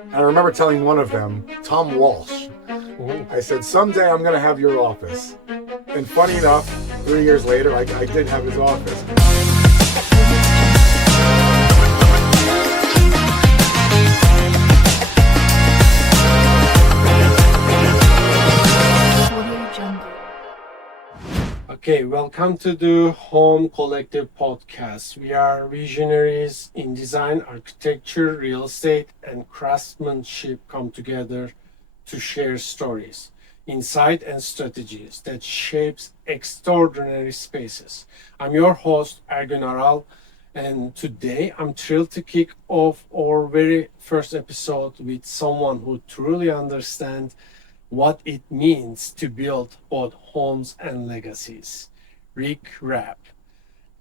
And I remember telling one of them, Tom Walsh, I said, someday I'm going to have your office. And funny enough, 3 years later, I did have his office. Okay, welcome to the Home Collective podcast. We are visionaries in design, architecture, real estate, and craftsmanship come together to share stories, insight, and strategies that shapes extraordinary spaces. I'm your host, Ergun Aral, and today I'm thrilled to kick off our very first episode with someone who truly understands what it means to build both homes and legacies. Rick Rapp,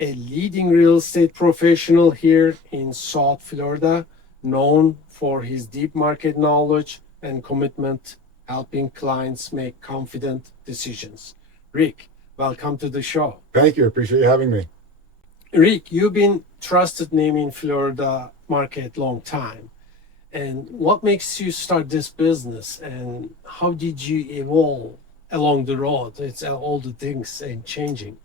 a leading real estate professional here in South Florida, known for his deep market knowledge and commitment helping clients make confident decisions. Rick, welcome to the show. Thank you. Appreciate you having me. Rick, you've been trusted name in Florida market long time. And what makes you start this business, and how did you evolve along the road? It's all the things and changing.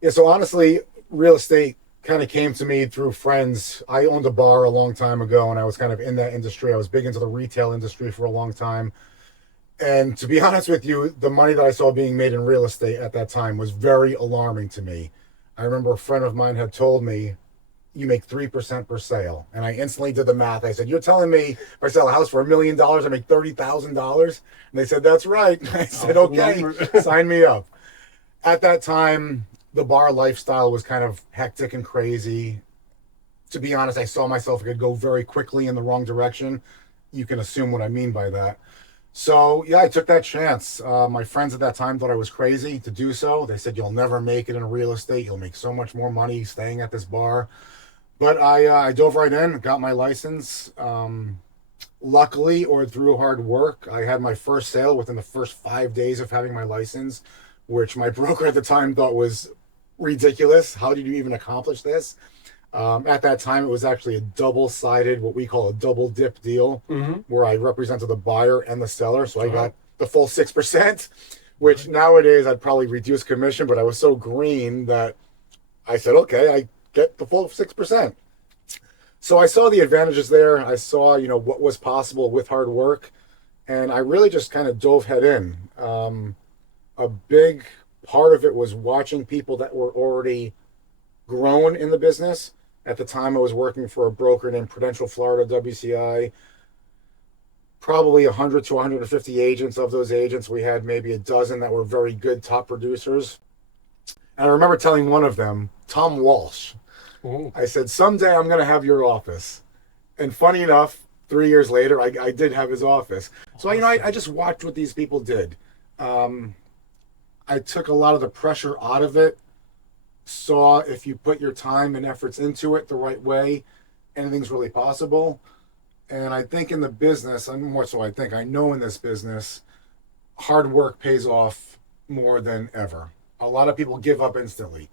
Yeah, so honestly, real estate kind of came to me through friends. I owned a bar a long time ago, and I was kind of in that industry. I was big into the retail industry for a long time. And to be honest with you, the money that I saw being made in real estate at that time was very alarming to me. I remember a friend of mine had told me, you make 3% per sale. And I instantly did the math. I said, you're telling me if I sell a house for $1 million, I make $30,000? And they said, that's right. I said, okay, sign me up. At that time, the bar lifestyle was kind of hectic and crazy. To be honest, I saw myself I could go very quickly in the wrong direction. You can assume what I mean by that. So yeah, I took that chance. My friends at that time thought I was crazy to do so. They said, you'll never make it in real estate. You'll make so much more money staying at this bar. But I dove right in, got my license. Luckily, or through hard work, I had my first sale within the first 5 days of having my license, which my broker at the time thought was ridiculous. How did you even accomplish this? At that time, it was actually a double-sided, what we call a double dip deal, where I represented the buyer and the seller. So I got the full 6%, which nowadays I'd probably reduce commission, but I was so green that I said, okay, I get the full 6%. So I saw the advantages there. I saw, what was possible with hard work, and I really just kind of dove head in. A big part of it was watching people that were already grown in the business. At the time, I was working for a broker named Prudential Florida, WCI. Probably 100 to 150 agents. Of those agents, we had maybe a dozen that were very good top producers. And I remember telling one of them, Tom Walsh, I said, someday I'm going to have your office. And funny enough, 3 years later, I did have his office. So, I just watched what these people did. I took a lot of the pressure out of it, saw if you put your time and efforts into it the right way, anything's really possible. And I think in the business, I know in this business, hard work pays off more than ever. A lot of people give up instantly.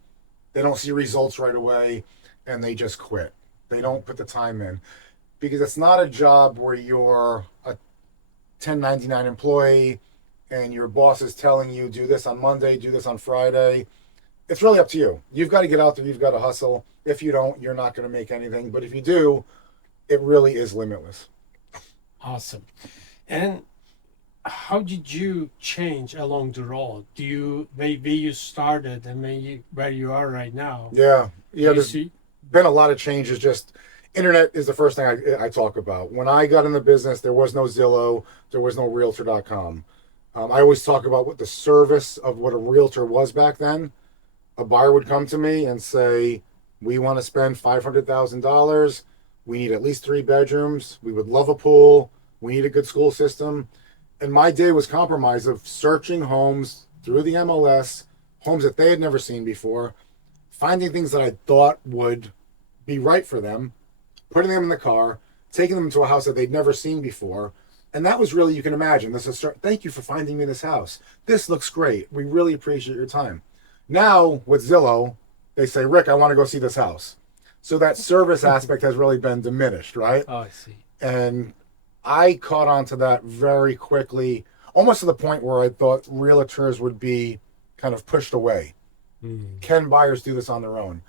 They don't see results right away, and they just quit. They don't put the time in, because it's not a job where you're a 1099 employee and your boss is telling you, do this on Monday, do this on Friday. It's really up to you. You've got to get out there. You've got to hustle. If you don't, you're not going to make anything. But if you do, it really is limitless. Awesome. And how did you change along the road? Maybe you started and maybe where you are right now? Yeah. There's been a lot of changes. Just internet is the first thing I talk about. When I got in the business, there was no Zillow, there was no Realtor.com. I always talk about what the service of what a realtor was back then. A buyer would come to me and say, we want to spend $500,000. We need at least 3 bedrooms. We would love a pool. We need a good school system. And my day was compromised of searching homes through the MLS, homes that they had never seen before, finding things that I thought would be right for them, putting them in the car, taking them to a house that they'd never seen before. And that was really, you can imagine, thank you for finding me this house. This looks great. We really appreciate your time. Now with Zillow, they say, Rick, I want to go see this house. So that service aspect has really been diminished, right? Oh, I see. And I caught on to that very quickly, almost to the point where I thought realtors would be kind of pushed away. Mm. Can buyers do this on their own?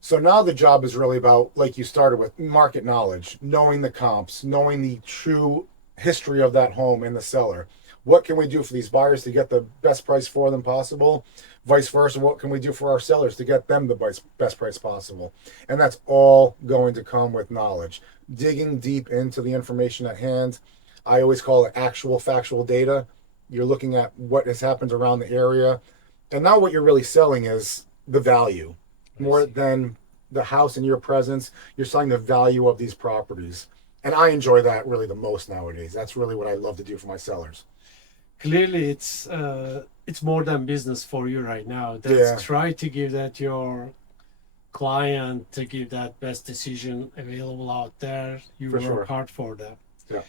So now the job is really about, like you started with, market knowledge, knowing the comps, knowing the true history of that home and the seller. What can we do for these buyers to get the best price for them possible? Vice versa, what can we do for our sellers to get them the best price possible? And that's all going to come with knowledge. Digging deep into the information at hand. I always call it actual factual data. You're looking at what has happened around the area. And now what you're really selling is the value more than the house in your presence. You're selling the value of these properties. And I enjoy that really the most nowadays. That's really what I love to do for my sellers. Clearly, it's more than business for you right now. That's try to give that your client to give that best decision available out there. You For work sure. hard for that, Yeah.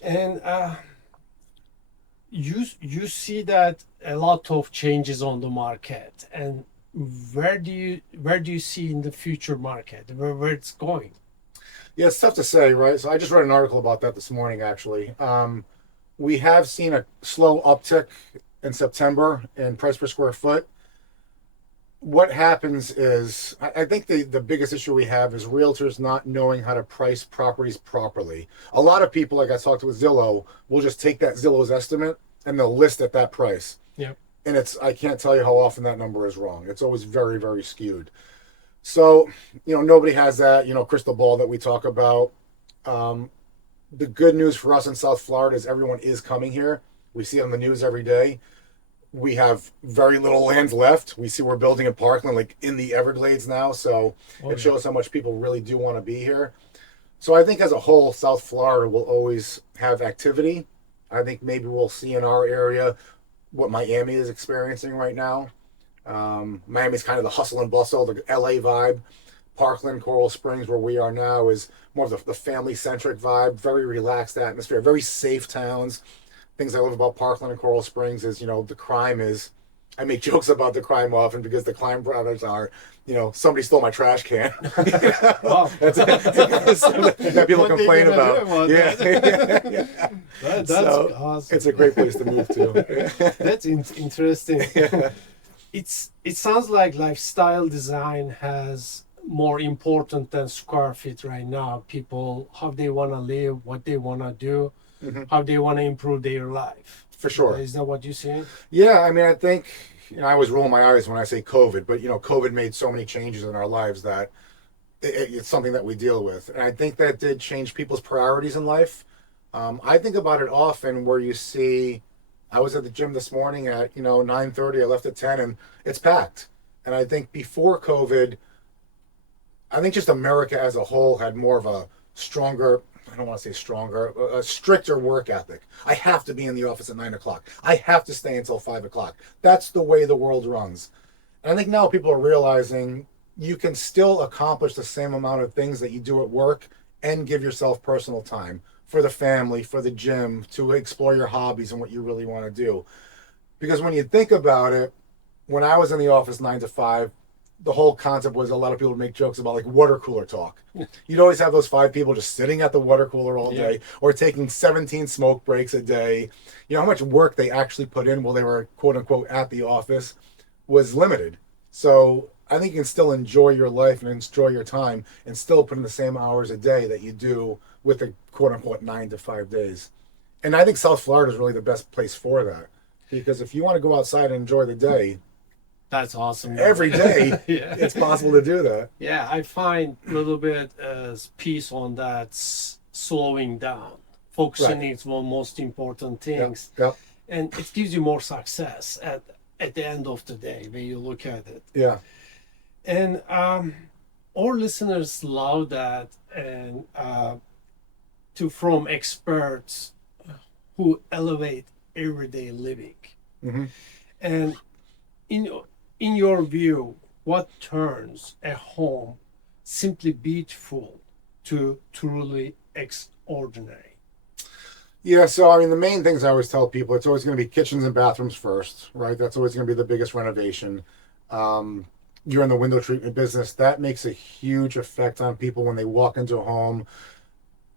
and you see that a lot of changes on the market. And where do you see in the future market where it's going? Yeah, it's tough to say, right? So I just read an article about that this morning, actually. We have seen a slow uptick in September in price per square foot. What happens is, I think the biggest issue we have is realtors not knowing how to price properties properly. A lot of people, like I talked with Zillow, will just take that Zillow's estimate and they'll list at that price. Yeah. And I can't tell you how often that number is wrong. It's always very, very skewed. So, nobody has that, crystal ball that we talk about. The good news for us in South Florida is everyone is coming here. We see it on the news every day. We have very little land left. We see we're building in Parkland, like in the Everglades now. So it shows how much people really do want to be here. So I think as a whole, South Florida will always have activity. I think maybe we'll see in our area what Miami is experiencing right now. Miami's kind of the hustle and bustle, the LA vibe. Parkland, Coral Springs, where we are now, is more of the family-centric vibe, very relaxed atmosphere, very safe towns. Things I love about Parkland and Coral Springs is, the crime is, I make jokes about the crime often because the crime products are, somebody stole my trash can. Wow. That people What they complain gonna do about. that? Yeah. That's So, awesome. it's a great place to move to. That's interesting. It sounds like lifestyle design has more important than square feet right now. People, how they want to live, what they want to do, Mhm. how they want to improve their life. For sure. Is that what you see? Yeah, I mean, I think, I always roll my eyes when I say COVID, but, COVID made so many changes in our lives that it's something that we deal with. And I think that did change people's priorities in life. I think about it often where you see, I was at the gym this morning at, 9:30, I left at 10 and it's packed. And I think before COVID, I think just America as a whole had more of a stronger, I don't want to say stronger, a stricter work ethic. I have to be in the office at 9 o'clock. I have to stay until 5 o'clock. That's the way the world runs. And I think now people are realizing you can still accomplish the same amount of things that you do at work and give yourself personal time for the family, for the gym, to explore your hobbies and what you really want to do. Because when you think about it, when I was in the office 9 to 5, the whole concept was a lot of people would make jokes about like water cooler talk. You'd always have those 5 people just sitting at the water cooler all day or taking 17 smoke breaks a day. How much work they actually put in while they were quote unquote at the office was limited. So I think you can still enjoy your life and enjoy your time and still put in the same hours a day that you do with the quote unquote 9 to 5 days. And I think South Florida is really the best place for that. Because if you want to go outside and enjoy the day, That's awesome. every day, Yeah. it's possible to do that. Yeah, I find a little bit peace on that slowing down, focusing Right. on its most important Yep. things, Yep. and it gives you more success at the end of the day when you look at it. Yeah. And our listeners love that, and from experts who elevate everyday living. Hmm. And in in your view, what turns a home simply beautiful to truly extraordinary? Yeah. So, I mean, the main things I always tell people, it's always going to be kitchens and bathrooms first, right? That's always going to be the biggest renovation. You're in the window treatment business. That makes a huge effect on people when they walk into a home.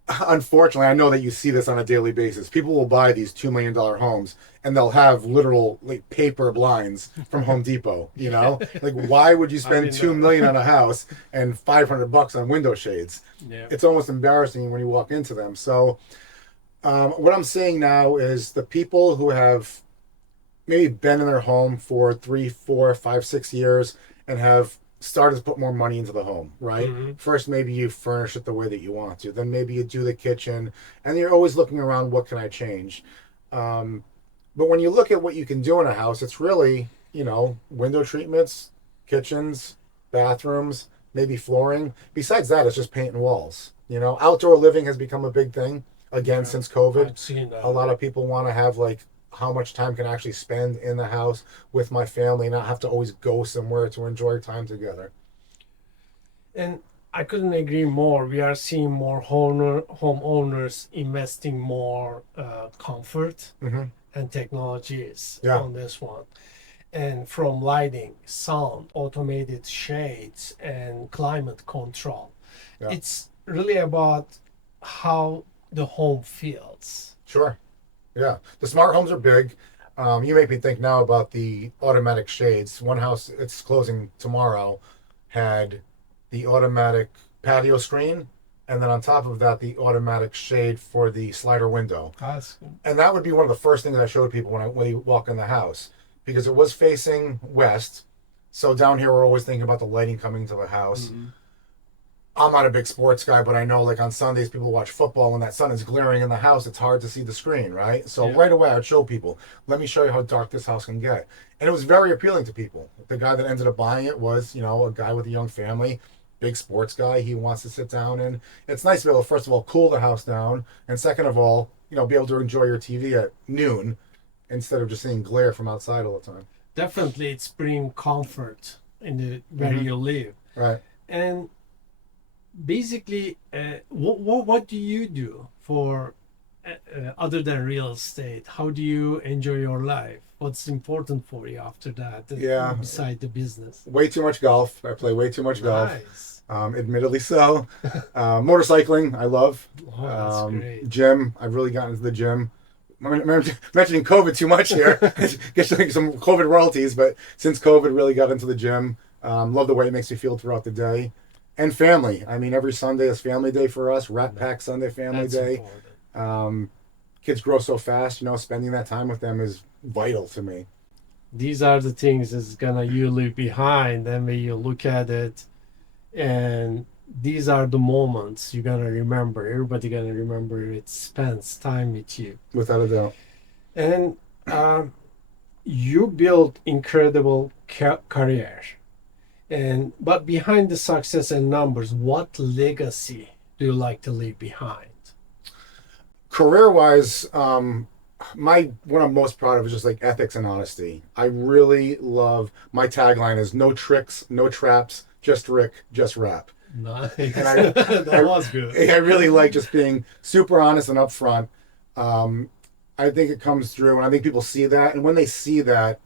unfortunately, I know that you see this on a daily basis. People will buy these $2 million homes and they'll have literal like paper blinds from Home Depot. You know, like why would you I spend mean, 2 million on a house and $500 on window shades? yeah. It's almost embarrassing when you walk into them. So, what I'm seeing now is the people who have maybe been in their home for 3, 4, 5, 6 years and have started to put more money into the home, right? Hmm. First, maybe you furnish it the way that you want to. Then maybe you do the kitchen, and you're always looking around, what can I change? Um, but when you look at what you can do in a house, it's really, window treatments, kitchens, bathrooms, maybe flooring. Besides that, it's just paint and walls. Outdoor living has become a big thing again Yeah, since COVID. I've seen A that. lot of people want to have like how much time can I actually spend in the house with my family, not have to always go somewhere to enjoy time together. And I couldn't agree more. We are seeing more homeowners investing more comfort Mm-hmm. and technologies Yeah, on this one. And from lighting, sound, automated shades, and climate control. yeah, It's really about how the home feels. sure. Yeah, the smart homes are big. You make me think now about the automatic shades. One house, it's closing tomorrow, had the automatic patio screen, and then on top of that, the automatic shade for the slider window. That's And that would be one of the first things I showed people when you walk in the house, because it was facing west. So down here, we're always thinking about the lighting coming to the house. mhm. I'm not a big sports guy, but I know like on Sundays people watch football when that sun is glaring in the house. It's hard to see the screen, right? So Yeah. right away I'd show people, let me show you how dark this house can get. And it was very appealing to people. The guy that ended up buying it was, a guy with a young family, big sports guy. He wants to sit down, and it's nice to be able to, first of all, cool the house down. And second of all, be able to enjoy your TV at noon instead of just seeing glare from outside all the time. Definitely, it's bring comfort in the where Mm-hmm. you live. Right. And basically, what do you do for other than real estate? How do you enjoy your life? What's important for you after that, Yeah. beside the business? Way too much golf. I play way too much golf. Nice. Admittedly so. Motorcycling, I love. Oh, that's great. Gym, I've really gotten into the gym. I'm mentioning COVID too much here. Get some COVID royalties, but since COVID, really got into the gym. Love the way it makes me feel throughout the day. And family. I mean, every Sunday is family day for us. Rat Pack Sunday family That's day. important. Kids grow so fast, spending that time with them is vital to me. These are the things that's gonna you leave behind, and when you look at it, and these are the moments you're gonna remember. Everybody gonna remember it spends time with you. Without a doubt. And you built incredible career. And but behind the success and numbers, what legacy do you like to leave behind? Career wise, what I'm most proud of is just like ethics and honesty. I really love, my tagline is no tricks, no traps, just Rick, just rap. Nice. And I That was good. I really like just being super honest and upfront. I think it comes through, and I think people see that, and when they see that,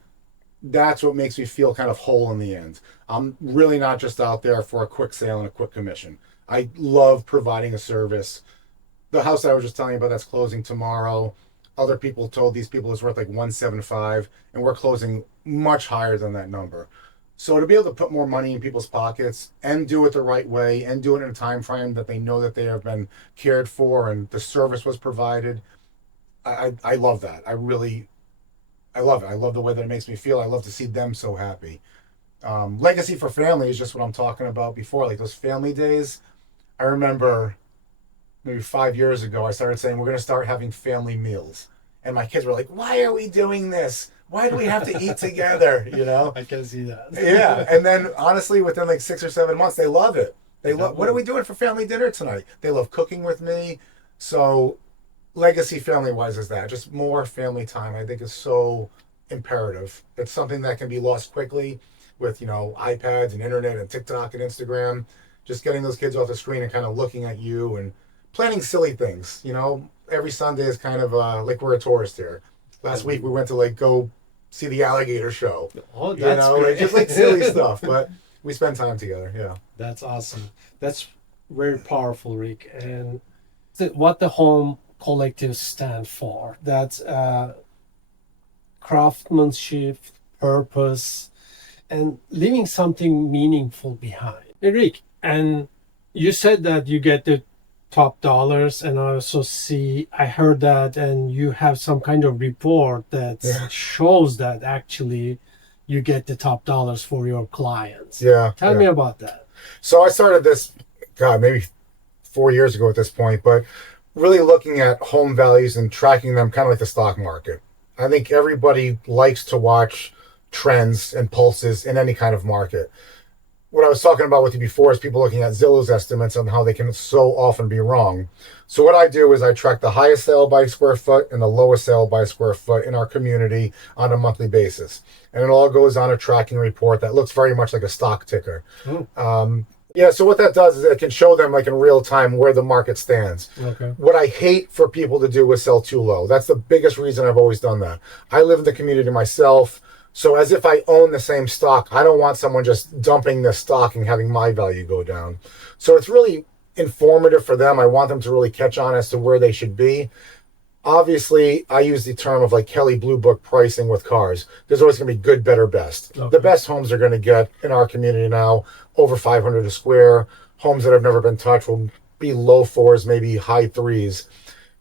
that's what makes me feel kind of whole in the end. I'm really not just out there for a quick sale and a quick commission. I love providing a service. The house I was just telling you about that's closing tomorrow, other people told these people it's worth like 175, and we're closing much higher than that number. So to be able to put more money in people's pockets and do it the right way and do it in a time frame that they know that they have been cared for and the service was provided, I love that. I love it. I love the way that it makes me feel. I love to see them so happy. Legacy for family is just what I'm talking about before, like those family days. I remember maybe 5 years ago, I started saying we're going to start having family meals. And my kids were like, why are we doing this? Why do we have to eat together? I can see that. Yeah. And then honestly, within like 6 or 7 months, they love it. They love, what are we doing for family dinner tonight? They love cooking with me. So legacy family wise is that just more family time, I think is so imperative. It's something that can be lost quickly with, iPads and internet and TikTok and Instagram. Just getting those kids off the screen and kind of looking at you and planning silly things. Every Sunday is kind of like we're a tourist here. Last week we went to like go see the alligator show. Oh, that's great. Just like silly stuff, but we spend time together. Yeah. That's awesome. That's very powerful, Rick. And what the home collective stand for. That's craftsmanship, purpose, and leaving something meaningful behind. Rick, and you said that you get the top dollars, and I heard that, and you have some kind of report that shows that actually you get the top dollars for your clients. Yeah. Tell me about that. So I started this, God, maybe 4 years ago at this point, but really looking at home values and tracking them kind of like the stock market. I think everybody likes to watch trends and pulses in any kind of market. What I was talking about with you before is people looking at Zillow's estimates on how they can so often be wrong. So what I do is I track the highest sale by square foot and the lowest sale by square foot in our community on a monthly basis. And it all goes on a tracking report that looks very much like a stock ticker. Yeah, so what that does is it can show them like in real time where the market stands. Okay. What I hate for people to do is sell too low. That's the biggest reason I've always done that. I live in the community myself. So as if I own the same stock, I don't want someone just dumping the stock and having my value go down. So it's really informative for them. I want them to really catch on as to where they should be. Obviously, I use the term of like Kelly Blue Book pricing with cars. There's always going to be good, better, best. Okay. The best homes are going to get in our community now over 500 a square. Homes that have never been touched will be low fours, maybe high threes.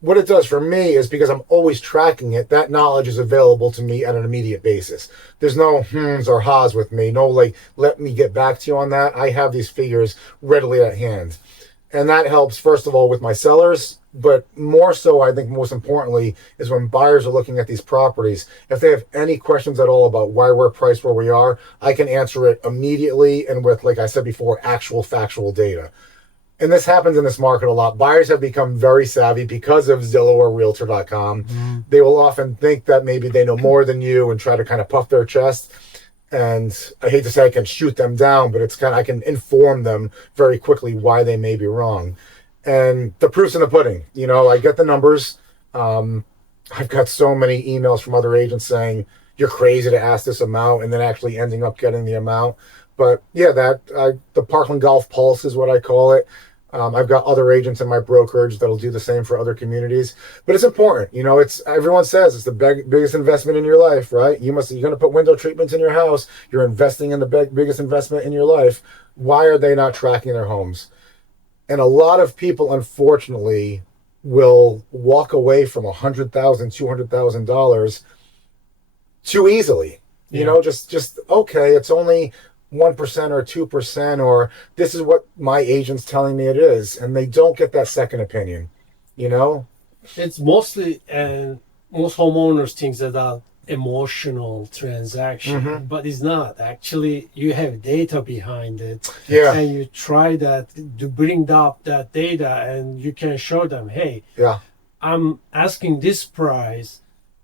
What it does for me is because I'm always tracking it, that knowledge is available to me at an immediate basis. There's no hms or ha's with me. No, like, let me get back to you on that. I have these figures readily at hand. And that helps, first of all, with my sellers. But more so, I think most importantly, is when buyers are looking at these properties, if they have any questions at all about why we're priced where we are, I can answer it immediately and with, like I said before, actual factual data. And this happens in this market a lot. Buyers have become very savvy because of Zillow or Realtor.com. They will often think that maybe they know more than you and try to kind of puff their chest. And I hate to say I can shoot them down, but it's kind of, I can inform them very quickly why they may be wrong. And the proof's in the pudding. You know, I get the numbers. I've got so many emails from other agents saying, you're crazy to ask this amount, and then actually ending up getting the amount. But yeah, the Parkland Golf Pulse is what I call it. I've got other agents in my brokerage that'll do the same for other communities. But it's important. You know, it's everyone says it's the biggest investment in your life, right? You're going to put window treatments in your house. You're investing in the biggest investment in your life. Why are they not tracking their homes? And a lot of people, unfortunately, will walk away from $100,000, $200,000 too easily. You know, just okay, it's only 1% or 2%, or this is what my agent's telling me it is, and they don't get that second opinion. You know, it's mostly, and most homeowners think that are emotional transaction, but it's not. Actually, you have data behind it, and you try that to bring up that data, and you can show them, hey, I'm asking this price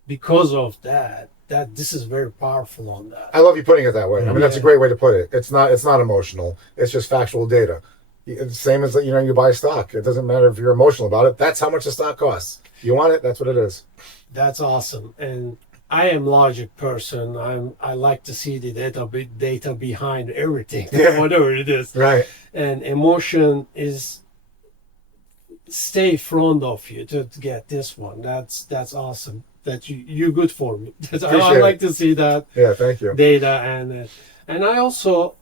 because of that this is very powerful on that. I love you putting it that way. I mean, that's a great way to put it. It's not emotional. It's just factual data. It's the same as, you know, you buy stock. It doesn't matter if you're emotional about it. That's how much the stock costs. You want it, that's what it is. That's awesome. And I am logic person. I like to see the data behind everything, whatever it is. Right. And emotion is stay front of you to get this one. That's awesome. That you're good for me. I like to see that. Yeah, thank you. Data and I also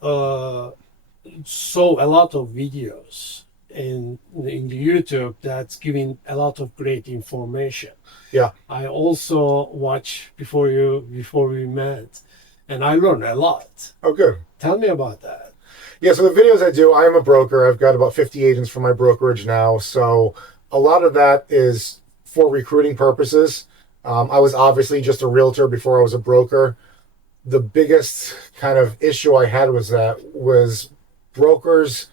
saw a lot of videos in the YouTube that's giving a lot of great information. Yeah. I also watched before we met, and I learned a lot. Oh, good. Tell me about that. Yeah, so the videos I do, I am a broker. I've got about 50 agents for my brokerage now. So a lot of that is for recruiting purposes. I was obviously just a realtor before I was a broker. The biggest kind of issue I had was brokers.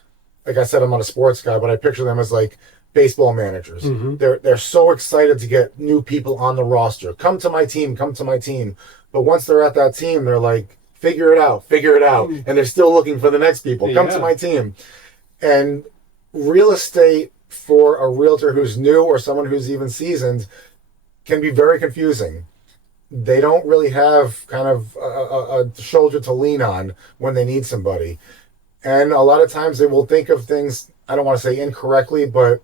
Like I said, I'm not a sports guy, but I picture them as like baseball managers. They're so excited to get new people on the roster. Come to my team. But once they're at that team, they're like, figure it out. And they're still looking for the next people. Come to my team. And real estate for a realtor who's new or someone who's even seasoned can be very confusing. They don't really have kind of a shoulder to lean on when they need somebody. And a lot of times they will think of things, I don't want to say incorrectly, but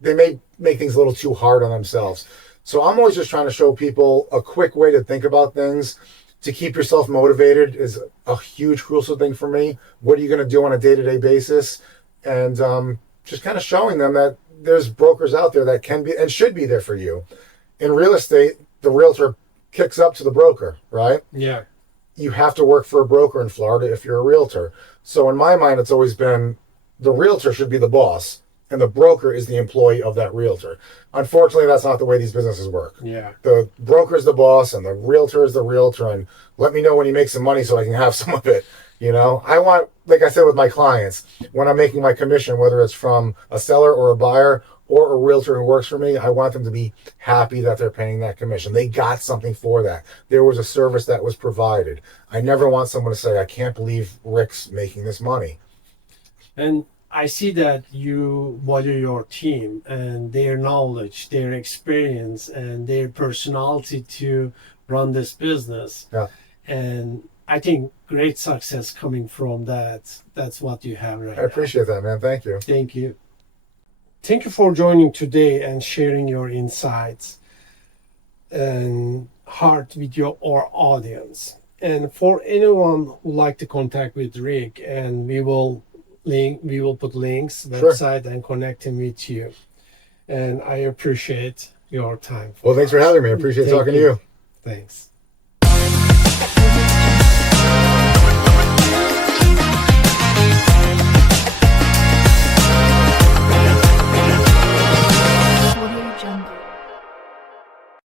they may make things a little too hard on themselves. So I'm always just trying to show people a quick way to think about things. To keep yourself motivated is a huge, crucial thing for me. What are you going to do on a day-to-day basis? And just kind of showing them that there's brokers out there that can be and should be there for you. In real estate, the realtor kicks up to the broker, right? Yeah. You have to work for a broker in Florida if you're a realtor. So in my mind, it's always been the realtor should be the boss and the broker is the employee of that realtor. Unfortunately, that's not the way these businesses work. Yeah. The broker is the boss and the realtor is the realtor, and let me know when you make some money so I can have some of it. You know, I want, like I said with my clients, when I'm making my commission, whether it's from a seller or a buyer or a realtor who works for me, I want them to be happy that they're paying that commission. They got something for that. There was a service that was provided. I never want someone to say, I can't believe Rick's making this money. And I see that you value your team and their knowledge, their experience, and their personality to run this business. Yeah. And I think great success coming from that. That's what you have right now. I appreciate that, man. Thank you. Thank you. Thank you for joining today and sharing your insights and heart with our audience. And for anyone who like to contact with Rick, and we will put links, website, and connect him with you. And I appreciate your time. Well, thanks for having me. I appreciate talking to you. Thanks.